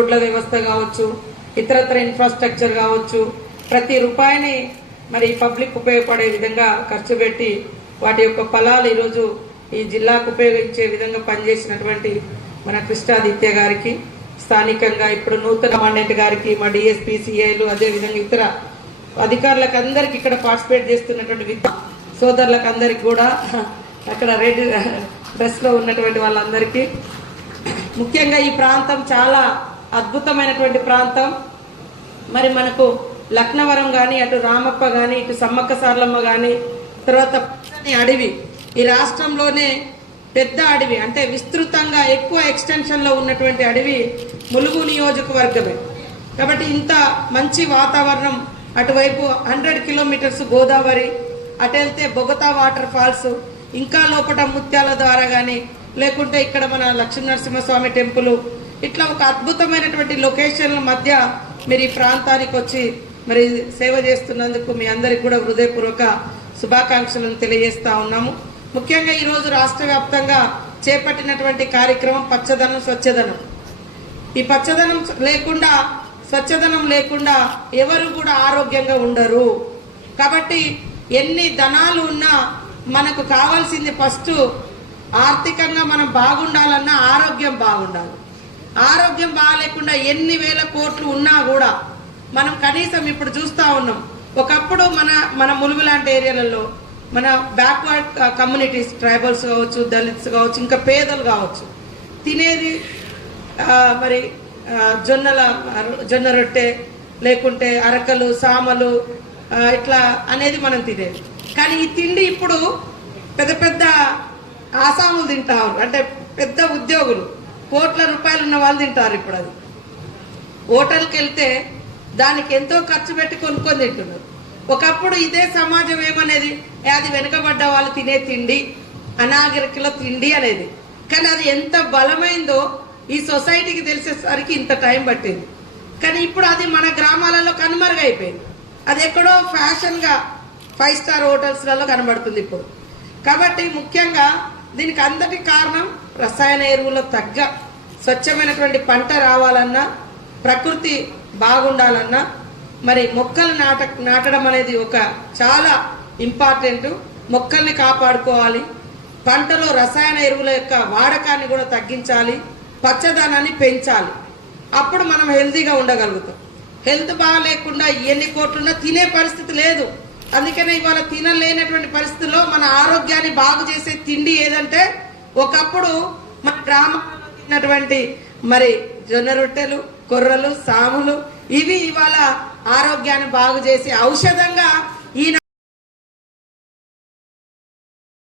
రోడ్ల వ్యవస్థ కావచ్చు ఇతరత్ర ఇన్ఫ్రాస్ట్రక్చర్ కావచ్చు ప్రతి రూపాయిని మరి పబ్లిక్ ఉపయోగపడే విధంగా ఖర్చు పెట్టి వాటి యొక్క ఫలాలు ఈరోజు ఈ జిల్లాకు ఉపయోగించే విధంగా పనిచేసినటువంటి మన కృష్ణాదిత్య గారికి స్థానికంగా ఇప్పుడు నూతన మాండెంట్ గారికి మా డిఎస్పీ సిఐలు అదేవిధంగా ఇతర అధికారులకు అందరికి ఇక్కడ పార్టిసిపేట్ చేస్తున్నటువంటి విద్య సోదరులకు అందరికి కూడా అక్కడ రెడ్ డ్రెస్లో ఉన్నటువంటి వాళ్ళందరికీ. ముఖ్యంగా ఈ ప్రాంతం చాలా అద్భుతమైనటువంటి ప్రాంతం. మరి మనకు లక్నవరం కానీ అటు రామప్ప కానీ ఇటు సమ్మక్క సార్లమ్మ కానీ తర్వాత అడవి. ఈ రాష్ట్రంలోనే పెద్ద అడవి అంటే విస్తృతంగా ఎక్కువ ఎక్స్టెన్షన్లో ఉన్నటువంటి అడవి ములుగు నియోజకవర్గమే. కాబట్టి ఇంత మంచి వాతావరణం అటువైపు హండ్రెడ్ కిలోమీటర్స్ గోదావరి అటు వెళ్తే బొగతా వాటర్ ఫాల్స్ ఇంకా లోపల ముత్యాల ద్వారా కానీ లేకుంటే ఇక్కడ మన లక్ష్మీ నరసింహస్వామి టెంపుల్ ఇట్లా ఒక అద్భుతమైనటువంటి లొకేషన్ల మధ్య మీరు ఈ ప్రాంతానికి వచ్చి మరి సేవ చేస్తున్నందుకు మీ అందరికి కూడా హృదయపూర్వక శుభాకాంక్షలను తెలియజేస్తా ఉన్నాము. ముఖ్యంగా ఈరోజు రాష్ట్ర వ్యాప్తంగా చేపట్టినటువంటి కార్యక్రమం పచ్చదనం స్వచ్ఛదనం. ఈ పచ్చదనం లేకుండా స్వచ్ఛదనం లేకుండా ఎవరు కూడా ఆరోగ్యంగా ఉండరు. కాబట్టి ఎన్ని ధనాలు ఉన్నా మనకు కావాల్సింది ఫస్ట్ ఆర్థికంగా మనం బాగుండాలన్నా ఆరోగ్యం బాగుండాలి. ఆరోగ్యం బాగాలేకుండా ఎన్ని వేల కోట్లు ఉన్నా కూడా మనం కనీసం ఇప్పుడు చూస్తా ఉన్నాం. ఒకప్పుడు మన మన ములుగు లాంటి ఏరియాలలో మన బ్యాక్వర్డ్ కమ్యూనిటీస్ ట్రైబల్స్ కావచ్చు దళిత్స్ కావచ్చు ఇంకా పేదలు కావచ్చు తినేది మరి జొన్నల జొన్న రొట్టె లేకుంటే అరకలు సామలు ఇట్లా అనేది మనం తినేది. కానీ ఈ తిండి ఇప్పుడు పెద్ద పెద్ద ఆసాములు తింటా అంటే పెద్ద ఉద్యోగులు. కోట్ల రూపాయలు ఉన్న వాళ్ళు తింటారు ఇప్పుడు అది. హోటల్కి వెళ్తే దానికి ఎంతో ఖర్చు పెట్టి కొనుక్కొని తింటున్నారు. ఒకప్పుడు ఇదే సమాజం ఏమనేది? అది వెనుకబడ్డ వాళ్ళు తినే తిండి అనాగరికలో తిండి అనేది. కానీ అది ఎంత బలమైందో ఈ సొసైటీకి తెలిసేసరికి ఇంత టైం పట్టింది. కానీ ఇప్పుడు అది మన గ్రామాలలో కనుమరుగైపోయింది అది ఎక్కడో ఫ్యాషన్గా ఫైవ్ స్టార్ హోటల్స్లలో కనబడుతుంది ఇప్పుడు. కాబట్టి ముఖ్యంగా దీనికి అందటి కారణం రసాయన ఎరువుల తగ్గ స్వచ్ఛమైనటువంటి పంట రావాలన్నా ప్రకృతి బాగుండాలన్నా మరి మొక్కలు నాట నాటడం అనేది ఒక చాలా ఇంపార్టెంట్. మొక్కల్ని కాపాడుకోవాలి. పంటలో రసాయన ఎరువుల యొక్క వాడకాన్ని కూడా తగ్గించాలి. పచ్చదనాన్ని పెంచాలి. అప్పుడు మనం హెల్తీగా ఉండగలుగుతాం. హెల్త్ బాగాలేకుండా ఎన్ని కోట్లున్నా తినే పరిస్థితి లేదు. అందుకనే ఇవాళ తినలేనటువంటి పరిస్థితుల్లో మన ఆరోగ్యాన్ని బాగు చేసే తిండి ఏదంటే ఒకప్పుడు మన గ్రామాల్లో తిన్నటువంటి మరి జొన్న రొట్టెలు కొర్రలు సాములు ఇవి ఇవాళ ఆరోగ్యాన్ని బాగు చేసి ఔషధంగా ఈయన